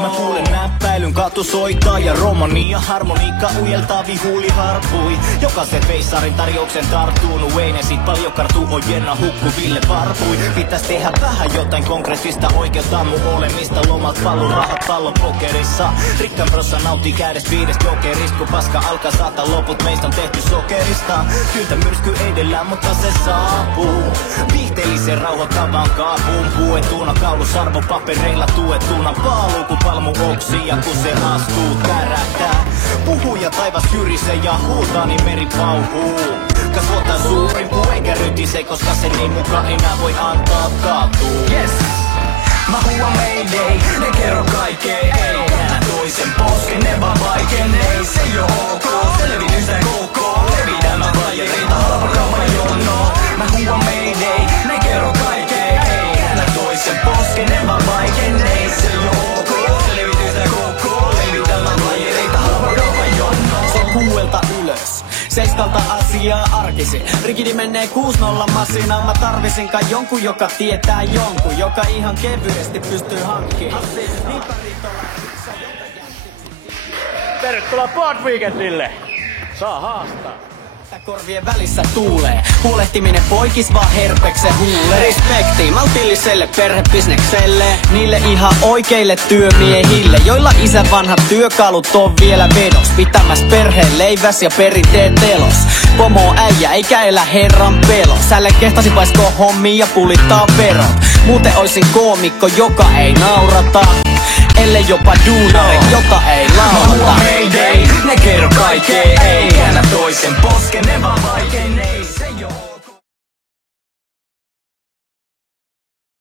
Mä kuulen näppäilyn, katu soittaa ja romania harmoniikka ujeltaa vihuuli harpui. Jokaisen feissarin tarjouksen tarttuun Wayne sit paljon kartuu ojenna hukkuville varpui. Pitäis tehdä vähän jotain konkreettista, oikeuttaa mun olemista. Lomat pallu, rahat pallo pokerissa. Rikkan prossa nautti kädes 5 jokerista. Kun paska alkaa saata loput, meistä on tehty sokerista. Kyltä myrsky edellä, mutta se saapuu. Viihteellisen rauhoittavan kaapuun. Puettuna kaulusarvo papereilla tuettuna. Paaluu kun palmu oksii ja kun se astuu tärähtää. Puhuja taivas jyrisee ja huutaa niin meri pauhuu. Kasvottaa suurin puu eikä rytise, koska sen ei muka enää voi antaa kaatuu. Yes! Mä huuan mayday, ne kerro kaikkea, ei käännä toisen posken, ne vaan vaikenee. Se ei oo ok, selvitystä koko, levitään mä vajereita halpakaupan jono. Mä huuan mayday, ne kerro kaikkea, ei käännä toisen posken, ne vaan vaikenee. Se ei oo ok, selvitystä koko, levitään mä vajereita halpakaupan jono. Se on 6 ylös. 7 asiaa arkisi. Rikidi menee 6-0 masinaan. Mä tarvisin kai jonkun, joka tietää jonkun, joka ihan kevyesti pystyy hankkiin. Tervetuloa Pod Weekendille! Saa haastaa. Korvien välissä tuulee. Huolehtiminen poikis vaan herpeksen huulee. Respekti maltilliselle perhebisnekselle. Niille ihan oikeille työmiehille, joilla isän vanhat työkalut on vielä vedos. Pitämäs perheen leiväs ja perinteet elos. Pomo äijä eikä elä herran pelos. Sälle kehtasi paiskoo hommia ja pulittaa verot. Muuten oisin koomikko, joka ei naurata. Ellei jopa duunari, jota ei lauta. Mayday, ne kerro kaikkea, ei käännä toisen posken, ne vaan vaikenee.